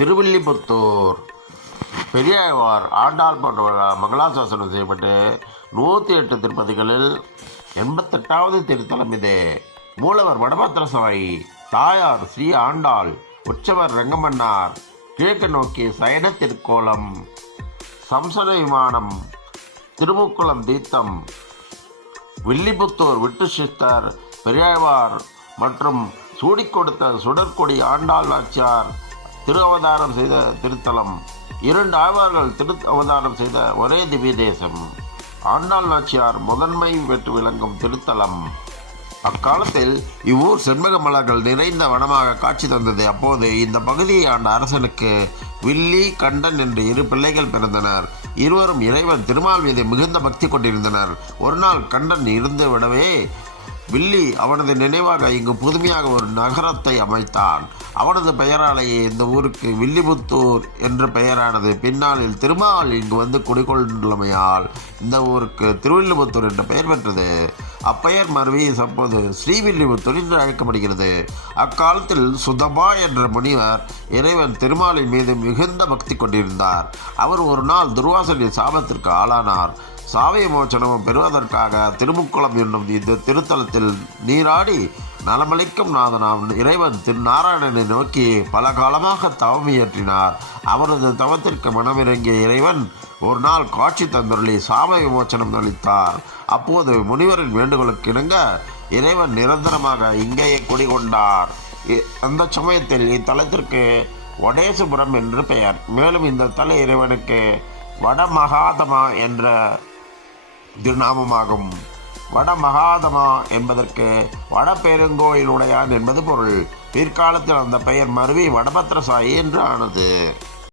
திருவில்லிபுத்தூர் பெரியாழ்வார் ஆண்டாள் போன்ற மங்களாசாசனம் செய்யப்பட்டு 108 திருப்பதிகளில் 88வது திருத்தலம் இது. மூலவர் வடபத்திரசாயி, தாயார் ஸ்ரீ ஆண்டாள், உற்சவர் ரங்கமன்னார், கிழக்கு நோக்கி சயன திருக்கோலம், சம்சன விமானம், திருமுக்குளம் தீர்த்தம், வில்லிபுத்தூர் விட்டு சித்தர், பெரியாழ்வார் மற்றும் சூடிக் கொடுத்த சுடற்கொடி ஆண்டாள் நாச்சியார் திரு அவதாரம் செய்த திருத்தலம். 2 ஆழ்வார்கள் திரு அவதாரம் செய்த ஒரே திவ்ய தேசம். ஆண்டாள் நாச்சியார் முதன்மை பெற்று விளங்கும் திருத்தலம். அக்காலத்தில் இவ்வூர் செண்பக மலர்கள் நிறைந்த வனமாக காட்சி தந்தது. அப்போது இந்த பகுதியை ஆண்ட அரசனுக்கு வில்லி, கண்டன் என்று 2 பிள்ளைகள் பிறந்தனர். இருவரும் இறைவன் திருமால் மீது மிகுந்த பக்தி கொண்டிருந்தனர். ஒரு நாள் கண்டன் இருந்து விடவே வில்லி அவனது நினைவாக இங்கு புதுமையாக ஒரு நகரத்தை அமைத்தான். அவனது பெயராலேயே இந்த ஊருக்கு வில்லிபுத்தூர் என்று பெயரானது. பின்னாளில் திருமால் இங்கு வந்து குடிகொண்டுள்ளமையால் இந்த ஊருக்கு திருவில்லிபுத்தூர் என்ற பெயர் பெற்றது. அப்பெயர் மருவி தற்போது ஸ்ரீவில்லிபுத்தூர் என்று அழைக்கப்படுகிறது. அக்காலத்தில் சுதபா என்ற முனிவர் இறைவன் திருமாலின் மீது மிகுந்த பக்தி கொண்டிருந்தார். அவர் ஒரு நாள் துர்வாசனின் சாபத்திற்கு ஆளானார். சாவை மோச்சனமும் பெறுவதற்காக திருமுக்குளம் என்னும் இந்த திருத்தலத்தில் நீராடி நலமளிக்கும் நாதனாம் இறைவன் திருநாராயணனை நோக்கி பல காலமாக தவம் இயற்றினார். அவரது தவத்திற்கு மனமிறங்கிய இறைவன் ஒரு நாள் காட்சி தந்தருளி சாப விமோச்சனம் அளித்தார். அப்போது முனிவரின் வேண்டுகோளுக்கு இணங்க இறைவன் நிரந்தரமாக இங்கேயே குடிகொண்டார். அந்த சமயத்தில் இத்தலத்திற்கு வடேசுபுரம் என்று பெயர். மேலும் இந்த தல இறைவனுக்கு வடமகாதமா என்ற திருநாமமாகும். வடமகாதமா என்பதற்கு வடபெருங்கோயிலுடையான் என்பது பொருள். பிற்காலத்தில் அந்த பெயர் மருவி வடபத்திரசாயி என்று ஆனது.